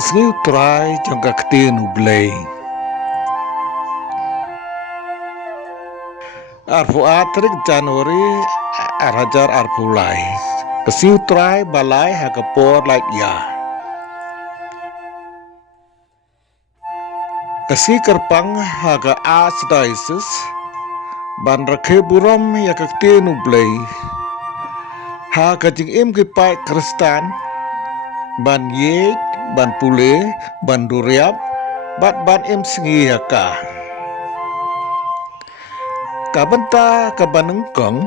Trai jong Ktien Blei. Arfu atrik Januari arhajar arfulai. Trai Balai hakapor Lait-ïa. Kerpang haga Diocesan ban Rakhe Burom ya Ktien Blei. Haga jingïalap Kristan ban ye ban pule ban duriap ban imsngi ka kabenta ka banengkong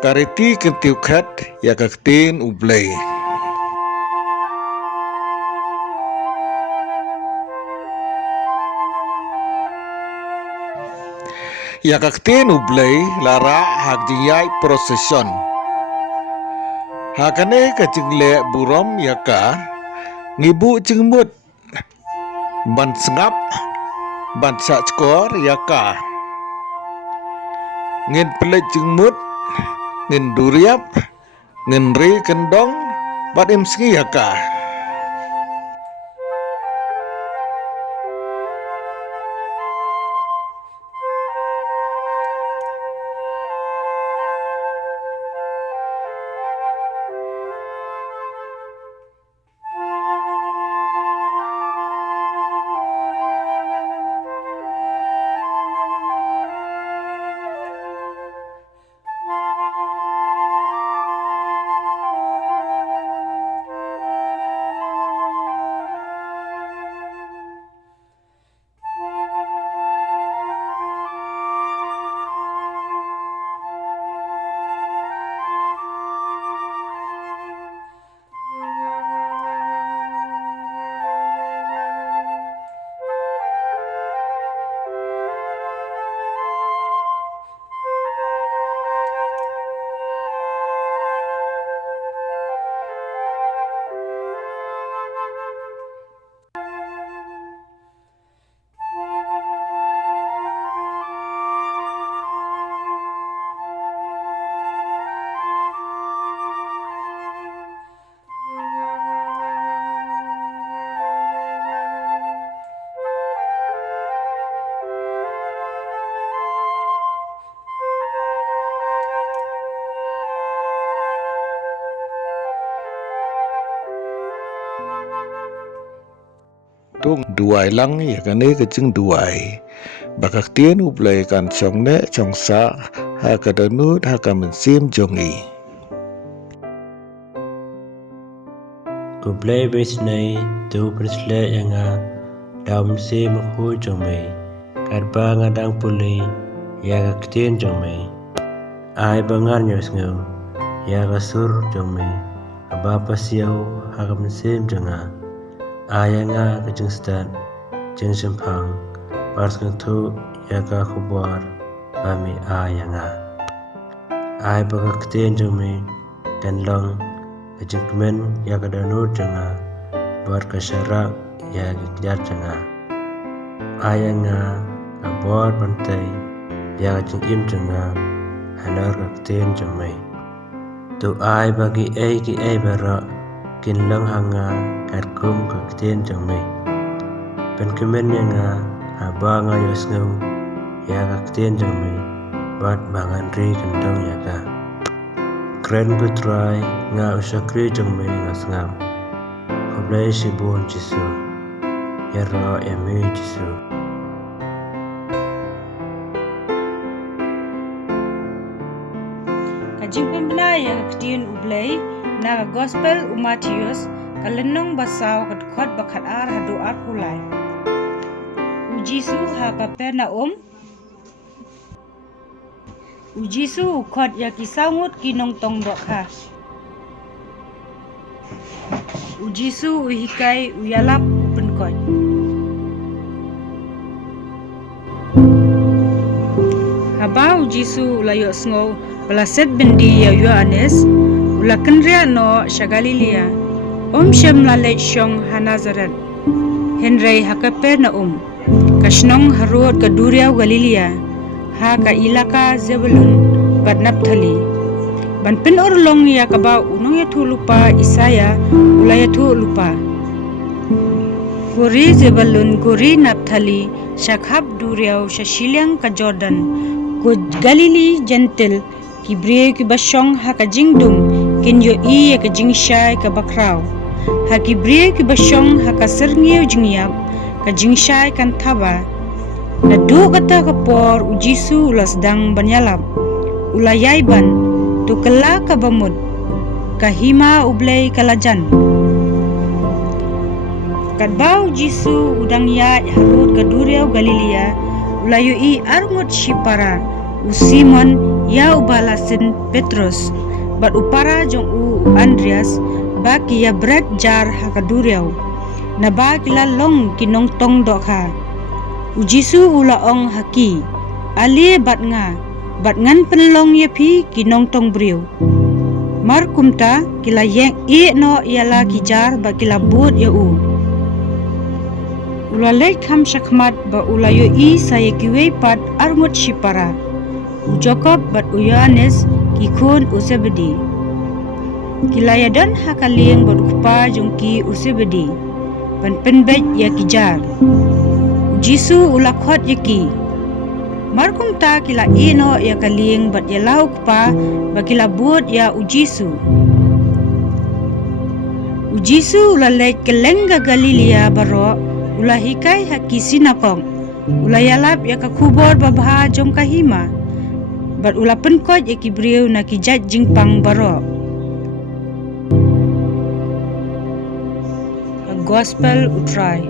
ka Riti kentiu khot ya Ktien Blei. Ya Ktien Blei lara hak jingïalap prosesion. Hakane ka jingle Burom ya ka ngibu jingmut ban sngap ban sakor ya ka ngin pule jingmut ngin duriap ngin ri kendong ban imsngi ya ka. Tung duai lang ya kane kecing duai bakak Ktien Blei kan chong ne chong sa ha ka danut ha ka mensim jongi Blei besnai tu presle yanga daum se mkhu jongmei karba ngadang pule ya Ktien jongmei ai bangar nyosngeu ya gasur jongmei aba pasiau ha ka mensim jonga ayanga kejengstan jengshempang sngewthuh yaga khubor bami ayanga ay baga Ktien jongme dan long kejengmen yaga danur janga bar kasyara yaga kiat janga ayanga kabor bantai yaga jengim janga hanar Ktien jongme tu ay bagi ki ay bara kinlang hanga karkum ka Ktien jongme pen kemen yanga haba nga yosngeu ya Ktien jongme bat bangan ri kendong yaga kren Trai nga usakri jongme ngasngam Blei U Jisu ya ro U Jisu. Kajing pembina ya Ktien Blei na gospel Matius kalenong basaw kat khot bakat ar hadu ar pulai U Jisu ha Kapernaum U Jisu khot ya kisangut ki nongtong dohkha U Jisu hikai Jingïalap penkot haba U Jisu layo sngo belaset bendi ya Yohanes Ulakenria no Shagalilia shim lalek shong Hanazaret Henry ha Kapernaum kashnong harod ka Duriau Galilea ha ka ilaka Zebulun bat Naphtali ban pen orlong ya kabau unong ya thu lupa Isaya ulaya thu lupa Gori Zebalun Gori Naphtali Shakhab Duriau Shashiliang ka Jordan ko Galili Gentil Kibre ki Bashong ha ka Jingdum Kinyo ya ka Jingshai ka Bakrau ha Kibre ki Bashong ha ka Sngi Jingïalap ka Jingshai kan Thaba na do kata kapor U Jisu ulas dang banyalap ulayaiban tu kala ka bamud kahima Blei kalajan kadbau Jisu udang ya harut kaduriau Galilea ulayui arngut shipara u Simon ya ubalasin Petrus bat upara jong u Andreas baki ya bread jar hakaduriau na bakila long kinongtong dohkha U Jisu ulaong haki ali bat ngan penlong ye phi kinongtong briu mar kumta kila yeng no yala kijar ba kila bud ya u ulalek kham shakmat ba ulayo saya kiwe pat armut shipara u Jacob bat u Yohanes Kynhun usebedi kila yadan hakaling bat kupa jongki usebedi pan penbet ya kijar U Jisu ula khot yaki Markum ta kila ino ya kaling bat ya lauk pa bakila buat ya U Jisu. U Jisu ulalek kelengga Galilea baroh ulahikai haki sinakong ulayalap ya kakubor babha jong kahima bat ula penkot ya kibriu na kijat jingpang baroh. A Gospel u Trai.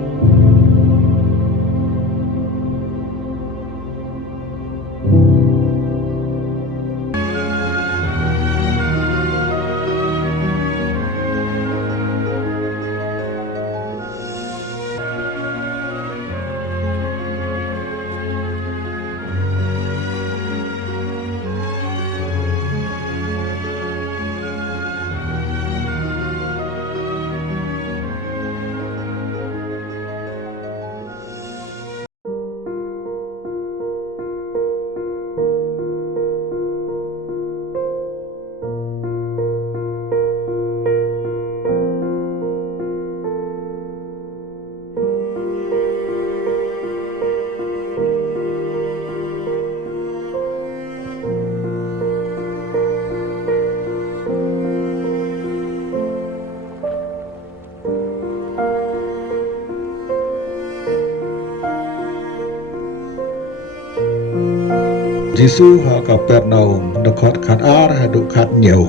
Jisu ha Kapernaum dekat khat ar ha duk khat nhiều.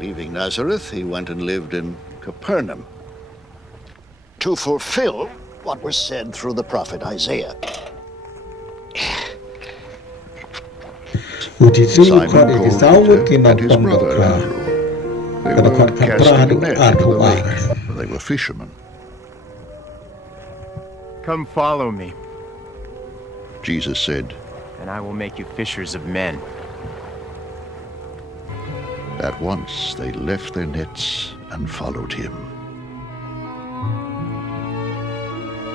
Leaving Nazareth, he went and lived in Kapernaum to fulfill what was said through the prophet Isaiah. U Jisu Simon khat called ki sau Peter ki and his nongtong brother dohkha. Andrew. They Kada were khat khat pra casting a duk net ar into thu the ar. lake, for they were fishermen. Come follow me, Jesus said. and I will make you fishers of men. At once they left their nets and followed him.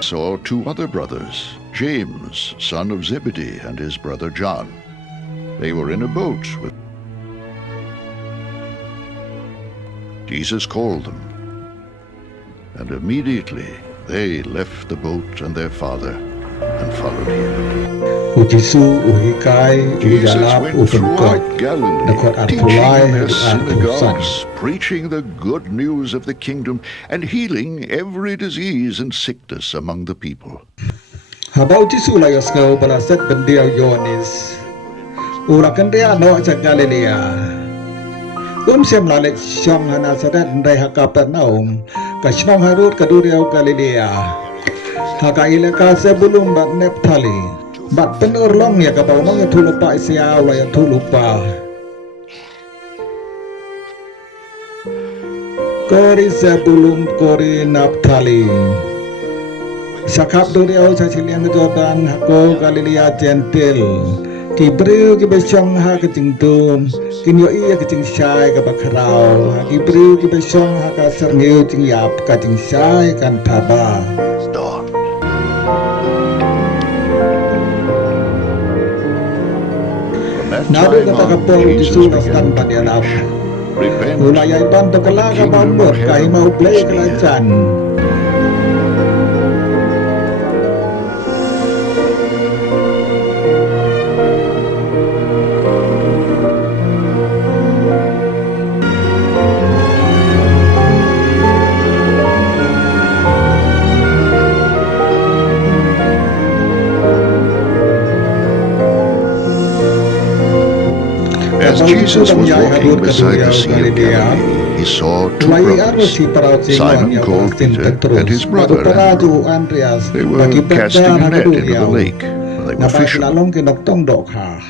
Saw two other brothers, James, son of Zebedee, and his brother John. They were in a boat with Jesus called them, and immediately they left the boat and their father and followed him. U Jisu u hikai u Jesus jalap u went penkot. throughout Galilee, Dekat ar teaching pulai in their duk ar thu san. synagogues, preaching the good news of the kingdom, and healing every disease and sickness among the people. Habau Jisu la yosngau balaset bendiau Yohanes. Urakan dia no ca Galilea. Sem lalet syong hana sadat ndai ha Kapernaum. Ka shnong harut kaduriau Galilea. Haka ilaka sebelum bat Naphtali. Bat penur long ya ka bau nong ya thulupa Isaya la ya thulupa. Kori sebelum kori Naphtali. Sakap duriau sa siliang Jordan hako Galilea gentil. Ki briu ki besong ha ke jingthmu, kin yo iya ke jingshai ke bakrau. Ki briu ki besong ha ka sngewthuh ka jingshai kan thaba. Dawn. From that Nado time kata on, kapol Jesus Jisu naskan began to Panyalap. preach, "Repent, Ulayay ban kalaga kingdom of bambot heaven kahit mau Blei is near." kelajan. As Jesus was walking beside the Sea of Galilee, he saw two brothers, Simon called Peter and his brother Andrew. They were casting a net into the lake, and they were fishermen. Nongtong dohkha.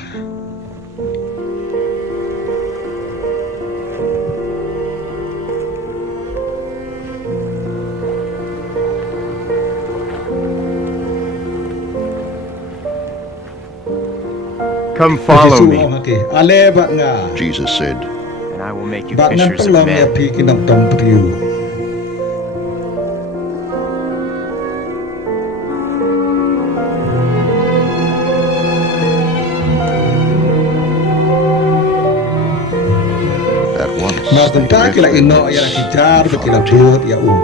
Come follow me, Ale bak nga. Jesus said, and I will make you Bak nan fishers of pelong ya men. pi kinongtong priu. at once Mas they tentang left kila their ino nets ya kijar and bekila followed him. bud ya u.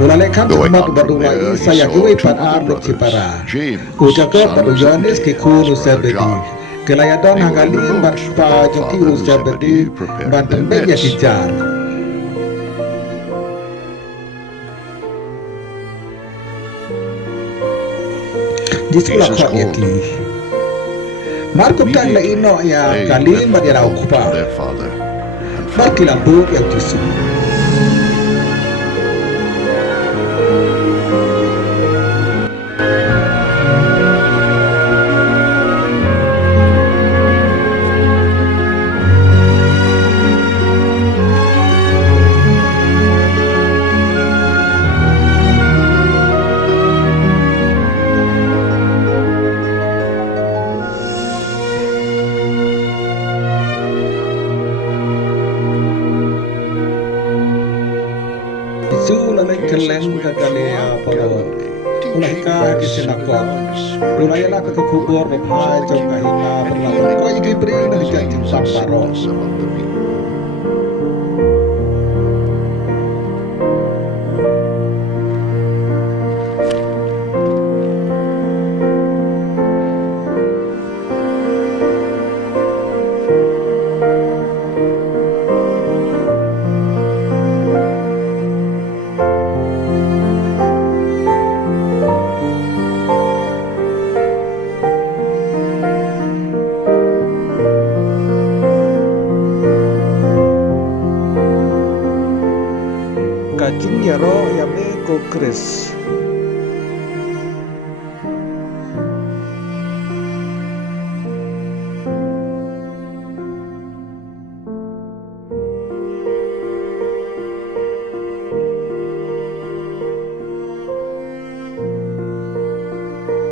Ulale kam Going mat on badu from there, wai he saya saw kiwe two pan other ar nuk brothers, cipara. James, Ujaka son badu of Yohanes Zebedee, ki and kunu his brother Zebedi. John. Kelaya don They were in the hangalin bat boat pa with their joki father u Zebedi Zebedee preparing ban their tembe ya nets. kijar. Jisulah Jesus khot ya called ki. them. Markup tang la Immediately, ino ya they kalim left bat the ya rau boat kupa. and their father and Bat followed kila him. bud ya Jisu. Jisu la lai keleng ka galea baroh. Ulah ka ki sinakot. Ulah ya la ka kubur bapai jong ka hina berlalu. Kau igi beri nak janjing baroh. Ka Jingïalap ya me ko Chris.